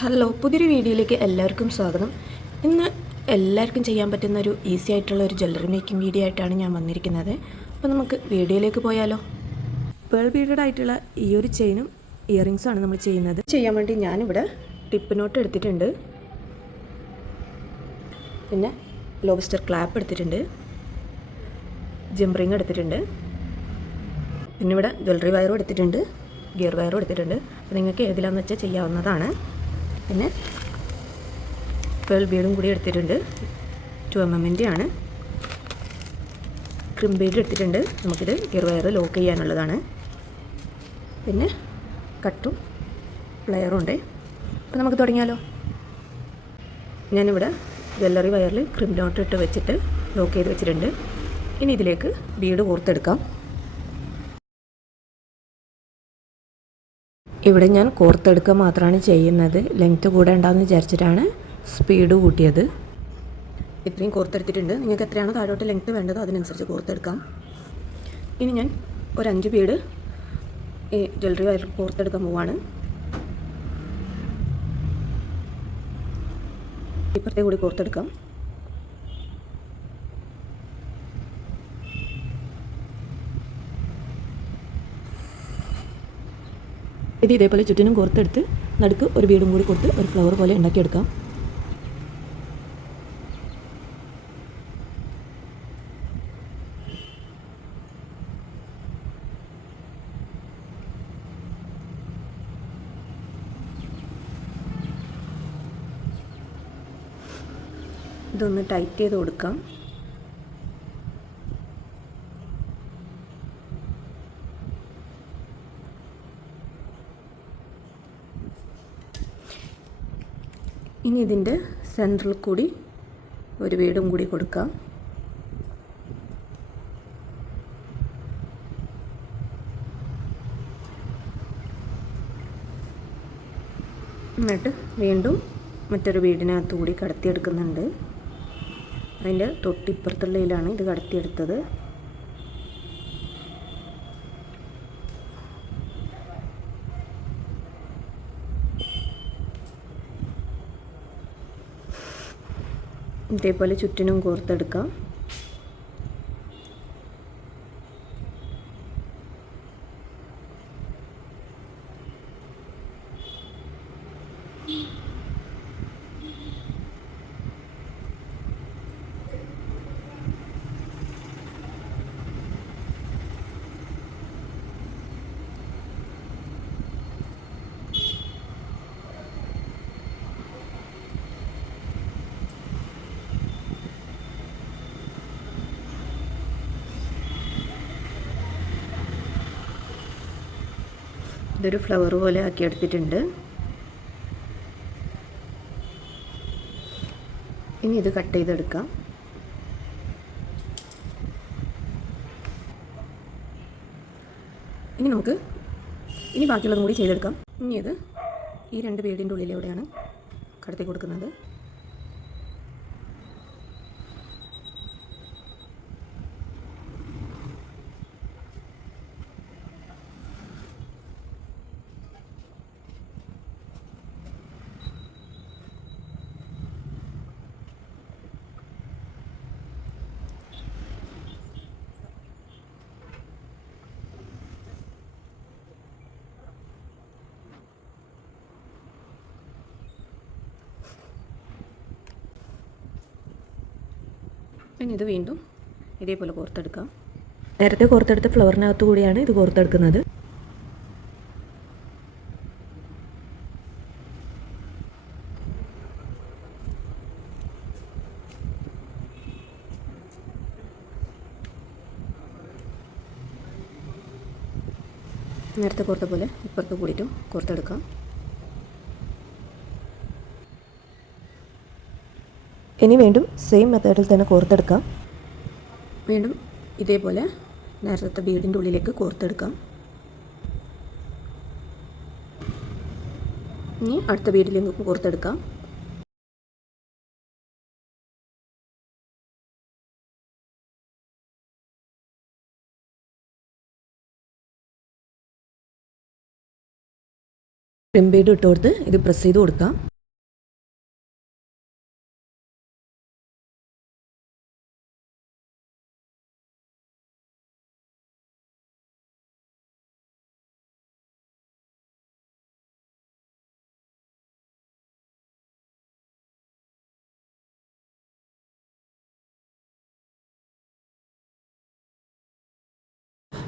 Hello, പുതിയൊരു വീഡിയോയിലേക്ക് എല്ലാവർക്കും സ്വാഗതം. ഇന്ന് എല്ലാവർക്കും ചെയ്യാൻ പറ്റുന്ന ഒരു ഈസി ആയിട്ടുള്ള ഒരു ജ്വല്ലറി മേക്കിംഗ് വീഡിയോ ആയിട്ടാണ് ഞാൻ വന്നിരിക്കുന്നത്. അപ്പോൾ നമുക്ക് വീഡിയോയിലേക്ക് പോയാലോ. പേൾ ബീഡഡ് ആയിട്ടുള്ള ഈ ഒരു ചെയിനും ഇയറിങ്സും ആണ് നമ്മൾ ചെയ്യുന്നത്. ചെയ്യാൻ വേണ്ടി ഞാനിവിടെ ടിപ്പ് നോട്ട് എടുത്തിട്ടുണ്ട്, പിന്നെ ലോബ്സ്റ്റർ ക്ലാപ്പ് എടുത്തിട്ടുണ്ട്, ജംറിങ് എടുത്തിട്ടുണ്ട്, പിന്നെ ഇവിടെ ജ്വല്ലറി വയറും എടുത്തിട്ടുണ്ട്, ഗിയർ വയറും എടുത്തിട്ടുണ്ട്. അപ്പോൾ നിങ്ങൾക്ക് ഏതിലാണെന്ന് വെച്ചാൽ ചെയ്യാവുന്നതാണ്. പിന്നെ പേൾ ബീഡും കൂടി എടുത്തിട്ടുണ്ട്, 2mm ആണ്. ക്രിം ബീഡ് എടുത്തിട്ടുണ്ട്, നമുക്കിത് ഗിയർ വയർ ലോക്ക് ചെയ്യാനുള്ളതാണ്. പിന്നെ കട്ടും പ്ലെയറും ഉണ്ട്. അപ്പോൾ നമുക്ക് തുടങ്ങിയാലോ. ഞാനിവിടെ ജ്വല്ലറി വയറിൽ ക്രിം നോട്ട് ഇട്ട് വെച്ചിട്ട് ലോക്ക് ചെയ്ത് വെച്ചിട്ടുണ്ട്. ഇനി ഇതിലേക്ക് ബീഡ് കോർത്തെടുക്കാം. ഇവിടെ ഞാൻ കോർത്തെടുക്കുക മാത്രമാണ് ചെയ്യുന്നത്. ലെങ്ത്ത് കൂടെ ഉണ്ടാകുമെന്ന് വിചാരിച്ചിട്ടാണ് സ്പീഡ് കൂട്ടിയത്. ഇത്രയും കോർത്തെടുത്തിട്ടുണ്ട്. നിങ്ങൾക്ക് എത്രയാണോ താഴോട്ട് ലെങ്ത്ത് വേണ്ടത് അതിനനുസരിച്ച് കോർത്തെടുക്കാം. ഇനി ഞാൻ ഒരു 5 ബീഡ് ഈ ജ്വല്ലറി വയർ കോർത്തെടുക്കാൻ പോവാണ്. ഇപ്പുറത്തെ കൂടി കോർത്തെടുക്കാം. ഇത് ഇതേപോലെ ചുറ്റിനും കോർത്തെടുത്ത് നടുക്ക് ഒരു ബീഡും കൂടി കൊടുത്ത് ഒരു ഫ്ലവർ പോലെ ഉണ്ടാക്കിയെടുക്കാം. ഇതൊന്ന് ടൈറ്റ് ചെയ്ത് കൊടുക്കാം. ഇനി ഇതിൻ്റെ സെൻറ്ററിൽ കൂടി ഒരു ബീഡും കൂടി കൊടുക്കാം. എന്നിട്ട് വീണ്ടും മറ്റൊരു ബീഡിനകത്ത് കൂടി കടത്തിയെടുക്കുന്നുണ്ട്. അതിൻ്റെ തൊട്ടിപ്പുറത്തുള്ളതിലാണ് ഇത് കടത്തിയെടുത്തത്. ഇതേപോലെ ചുറ്റിനും കോർത്തെടുക്കാം. ഇതൊരു ഫ്ലവർ പോലെ ആക്കി എടുത്തിട്ടുണ്ട്. ഇനി ഇത് കട്ട് ചെയ്തെടുക്കാം. ഇനി ബാക്കിയുള്ളതും കൂടി ചെയ്തെടുക്കാം. ഇനി ഇത് ഈ 2 ബീഡിൻ്റെ ഉള്ളിലൂടെയാണ് കടത്തി കൊടുക്കുന്നത്. പിന്നെ ഇത് വീണ്ടും ഇതേപോലെ കോർത്തെടുക്കാം. നേരത്തെ കോർത്തെടുത്ത ഫ്ലവറിനകത്തു കൂടിയാണ് ഇത് കോർത്തെടുക്കുന്നത്. നേരത്തെ കോർത്ത പോലെ ഇപ്പുറത്ത് കൂടിയിട്ടും കോർത്തെടുക്കാം. ഇനി വീണ്ടും സെയിം മെത്തേഡിൽ തന്നെ കോർത്തെടുക്കാം. വീണ്ടും ഇതേപോലെ നേരത്തെ ബീഡിൻ്റെ ഉള്ളിലേക്ക് കോർത്തെടുക്കാം. ഇനി അടുത്ത ബീഡിലേക്ക് കോർത്തെടുക്കാം. ക്രിം ബീഡ് ഇട്ട് കൊടുത്ത് ഇത് പ്രസ് ചെയ്ത് കൊടുക്കാം.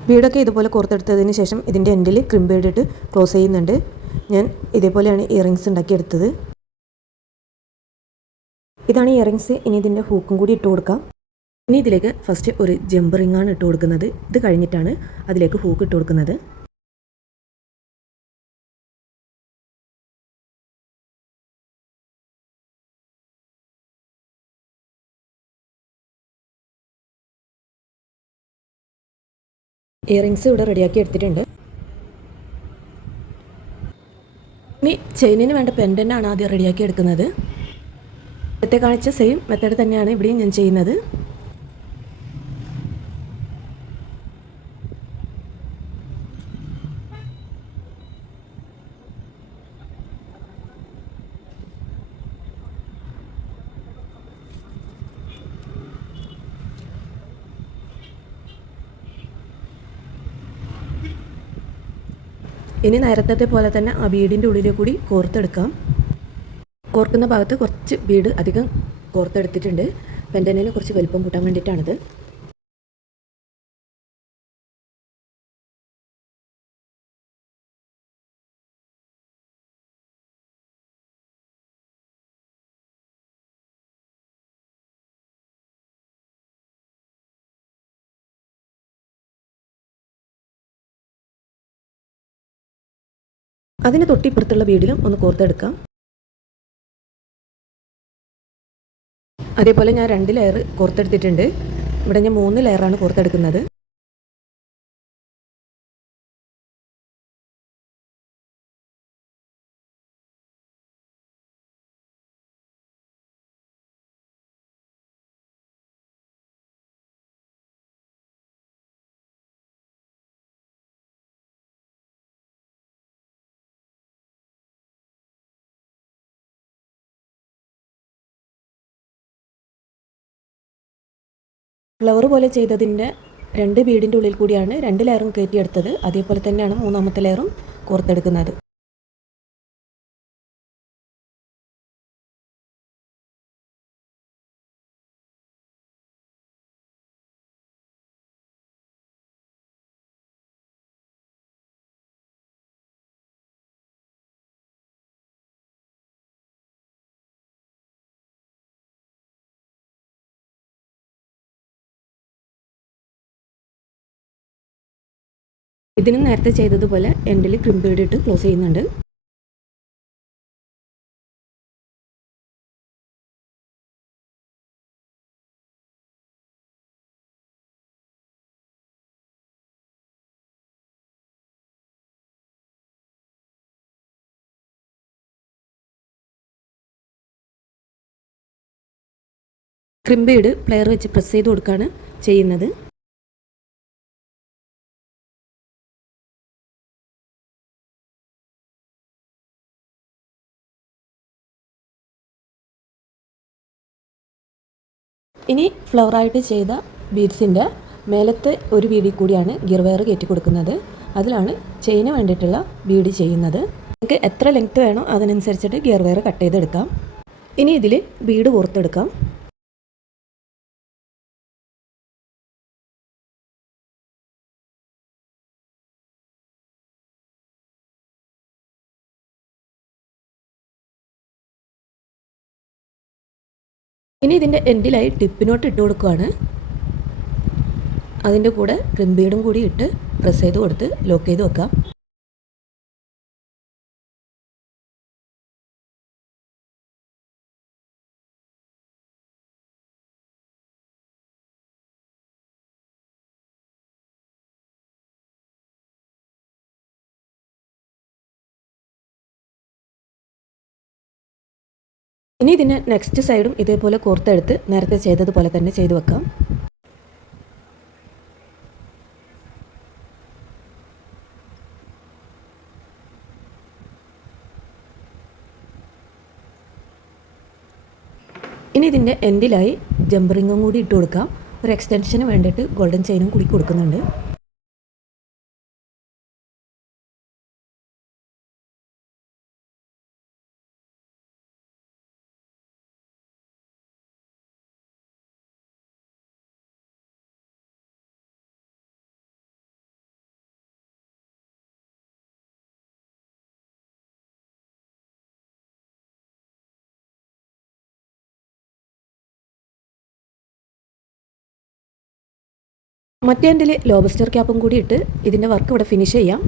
ബീഡൊക്കെ ഇതുപോലെ കോർത്തെടുത്തതിന് ശേഷം ഇതിൻ്റെ എൻഡിൽ ക്രിം ബീഡ് ഇട്ട് ക്ലോസ് ചെയ്യുന്നുണ്ട്. ഞാൻ ഇതേപോലെയാണ് ഇയറിങ്സ് ഉണ്ടാക്കിയെടുത്തത്. ഇതാണ് ഇയറിങ്സ്. ഇനി ഇതിൻ്റെ ഹൂക്കും കൂടി ഇട്ട് കൊടുക്കാം. ഇനി ഇതിലേക്ക് ഫസ്റ്റ് ഒരു ജമ്പ് റിങ്ങാണ് ഇട്ട് കൊടുക്കുന്നത്. ഇത് കഴിഞ്ഞിട്ടാണ് അതിലേക്ക് ഹൂക്ക് ഇട്ട് കൊടുക്കുന്നത്. ഇയറിങ്സ് ഇവിടെ റെഡിയാക്കി എടുത്തിട്ടുണ്ട്. ഇനി ചെയിനിന് വേണ്ട പെൻഡൻ്റാണ് ആദ്യം റെഡിയാക്കി എടുക്കുന്നത്. നേരത്തെ കാണിച്ച സെയിം മെത്തേഡ് തന്നെയാണ് ഇവിടെയും ഞാൻ ചെയ്യുന്നത്. ഇനി നേരത്തെ പോലെ തന്നെ ആ ബീഡിൻ്റെ ഉള്ളിലേക്ക് കൂടി കോർത്തെടുക്കാം. കോർക്കുന്ന ഭാഗത്ത് കുറച്ച് ബീഡ് അധികം കോർത്തെടുത്തിട്ടുണ്ട്. പെൻഡന്റിന് കുറച്ച് വലിപ്പം കൂട്ടാൻ വേണ്ടിയിട്ടാണിത്. അതിന് തൊട്ടിപ്പുറത്തുള്ള ബീഡിലും ഒന്ന് കോർത്തെടുക്കാം. അതേപോലെ ഞാൻ 2 ലെയർ കോർത്തെടുത്തിട്ടുണ്ട്. ഇവിടെ ഞാൻ 3 ലെയറാണ് കോർത്തെടുക്കുന്നത്. ഫ്ലവർ പോലെ ചെയ്തതിൻ്റെ 2 ബീഡിൻ്റെ ഉള്ളിൽ കൂടിയാണ് 2 ലെയറും കയറ്റിയെടുത്തത്. അതേപോലെ തന്നെയാണ് 3ാമത്തെ ലെയറും കോർത്തെടുക്കുന്നത്. ഇതിനും നേരത്തെ ചെയ്തതുപോലെ എൻഡിൽ ക്രിം ബീഡ് ഇട്ട് ക്ലോസ് ചെയ്യുന്നുണ്ട്. ക്രിം ബീഡ് പ്ലെയർ വെച്ച് പ്രസ് ചെയ്ത് കൊടുക്കുകയാണ് ചെയ്യുന്നത്. ഇനി ഫ്ലവറായിട്ട് ചെയ്ത ബീഡ്സിൻ്റെ മേലത്തെ ഒരു ബീഡിൽ കൂടിയാണ് ഗിയർ വയർ കയറ്റി കൊടുക്കുന്നത്. അതിലാണ് ചെയിന് വേണ്ടിയിട്ടുള്ള ബീഡ് ചെയ്യുന്നത്. നമുക്ക് എത്ര ലെങ്ത്ത് വേണോ അതിനനുസരിച്ചിട്ട് ഗിയർ വയർ കട്ട് ചെയ്തെടുക്കാം. ഇനി ഇതിൽ ബീഡ് കോർത്തെടുക്കാം. ഇനി ഇതിൻ്റെ എൻഡിലായി ടിപ്പിനോട്ട് ഇട്ട് കൊടുക്കുകയാണ്. അതിൻ്റെ കൂടെ ക്രിം ബീഡും കൂടി ഇട്ട് പ്രസ് ചെയ്ത് കൊടുത്ത് ലോക്ക് ചെയ്ത് വെക്കാം. ഇനി ഇതിൻ്റെ നെക്സ്റ്റ് സൈഡും ഇതേപോലെ കോർത്തെടുത്ത് നേരത്തെ ചെയ്തതുപോലെ തന്നെ ചെയ്ത് വെക്കാം. ഇനി ഇതിൻ്റെ എൻഡിലായി ജമ്പ് റിങ്ങും കൂടി ഇട്ട് കൊടുക്കാം. ഒരു എക്സ്റ്റൻഷന് വേണ്ടിയിട്ട് ഗോൾഡൻ ചെയിനും കൂടി കൊടുക്കുന്നുണ്ട്. മറ്റേ എൻഡിൽ ലോബസ്റ്റർ ക്യാപ്പും കൂടി ഇട്ട് ഇതിൻ്റെ വർക്ക് ഇവിടെ ഫിനിഷ് ചെയ്യാം.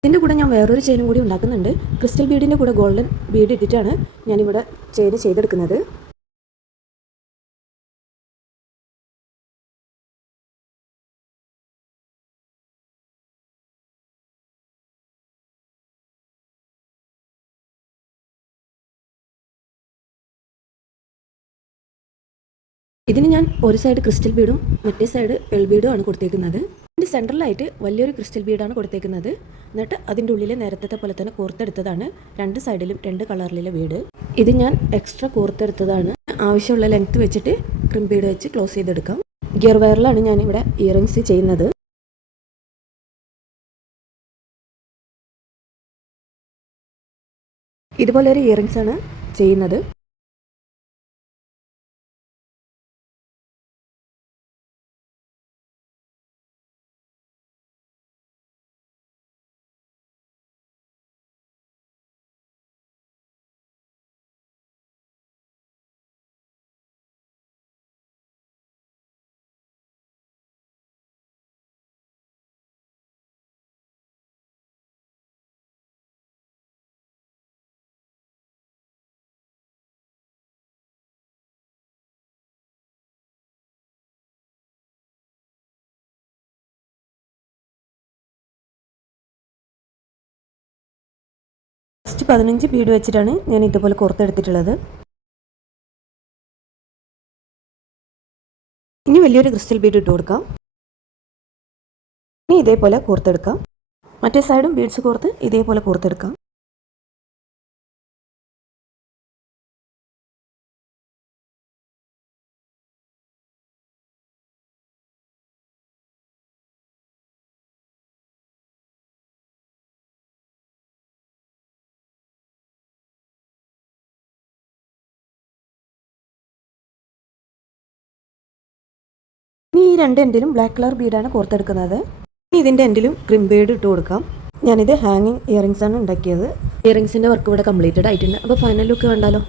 ഇതിൻ്റെ കൂടെ ഞാൻ വേറൊരു ചെയിനും കൂടി ഉണ്ടാക്കുന്നുണ്ട്. ക്രിസ്റ്റൽ ബീഡിൻ്റെ കൂടെ ഗോൾഡൻ ബീഡ് ഇട്ടിട്ടാണ് ഞാനിവിടെ ചെയിൻ ചെയ്തെടുക്കുന്നത്. ഇതിന് ഞാൻ ഒരു സൈഡ് ക്രിസ്റ്റൽ ബീഡും മറ്റേ സൈഡ് പേൾ ബീഡും ആണ് കൊടുത്തേക്കുന്നത്. ഇതിൻ്റെ സെൻട്രലായിട്ട് വലിയൊരു ക്രിസ്റ്റൽ ബീഡാണ് കൊടുത്തേക്കുന്നത്. എന്നിട്ട് അതിൻ്റെ ഉള്ളിൽ നേരത്തെ പോലെ തന്നെ കോർത്തെടുത്തതാണ് രണ്ട് സൈഡിലും രണ്ട് കളറിലെ ബീഡ്. ഇത് ഞാൻ എക്സ്ട്രാ കോർത്തെടുത്തതാണ്. ആവശ്യമുള്ള ലെങ്ത്ത് വെച്ചിട്ട് ക്രിം ബീഡ് വെച്ച് ക്ലോസ് ചെയ്തെടുക്കാം. ഗിയർ വയറിലാണ് ഞാനിവിടെ ഇയറിങ്സ് ചെയ്യുന്നത്. ഇതുപോലെ ഒരു ഇയറിങ്സ് ആണ് ചെയ്യുന്നത്. ഫസ്റ്റ് 15 ബീഡ് വെച്ചിട്ടാണ് ഞാൻ ഇതുപോലെ കോർത്തെടുത്തിട്ടുള്ളത്. ഇനി വലിയൊരു ക്രിസ്റ്റൽ ബീഡ് ഇട്ട് കൊടുക്കാം. ഇനി ഇതേപോലെ കോർത്തെടുക്കാം. മറ്റേ സൈഡും ബീഡ്സ് കോർത്ത് ഇതേപോലെ കോർത്തെടുക്കാം. ഇനി ഈ രണ്ട് എൻഡിലും ബ്ലാക്ക് കളർ ബീഡാണ് കോർത്തെടുക്കുന്നത്. ഇനി ഇതിൻ്റെ എൻഡിലും ക്രിം ബീഡ് ഇട്ട് കൊടുക്കാം. ഞാനിത് ഹാങ്ങിങ് ഇയറിങ്സ് ആണ് ഉണ്ടാക്കിയത്. ഇയറിങ്സിൻ്റെ വർക്ക് ഇവിടെ കംപ്ലീറ്റഡ് ആയിട്ടുണ്ട്. അപ്പോൾ ഫൈനൽ ലുക്ക് കണ്ടാലോ.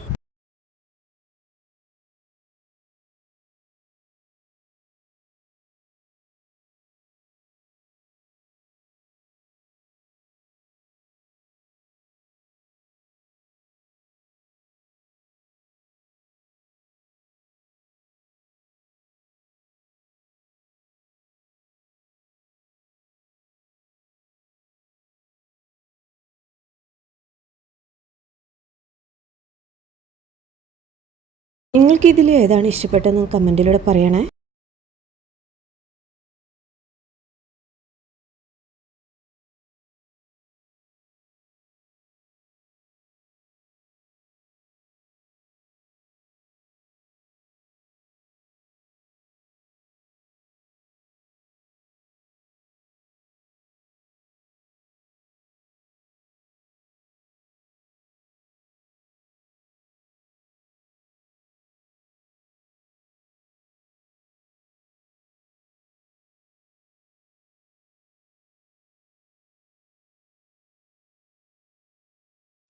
നിങ്ങൾക്ക് ഇതിൽ ഏതാണ് ഇഷ്ടപ്പെട്ടതെന്ന് കമൻറ്റിലൂടെ പറയണേ.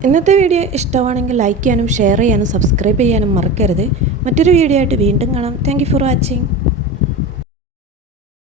ഇന്നത്തെ വീഡിയോ ഇഷ്ടമാണെങ്കിൽ ലൈക്ക് ചെയ്യാനും ഷെയർ ചെയ്യാനും സബ്സ്ക്രൈബ് ചെയ്യാനും മറക്കരുത്. മറ്റൊരു വീഡിയോ ആയിട്ട് വീണ്ടും കാണാം. Thank you for watching.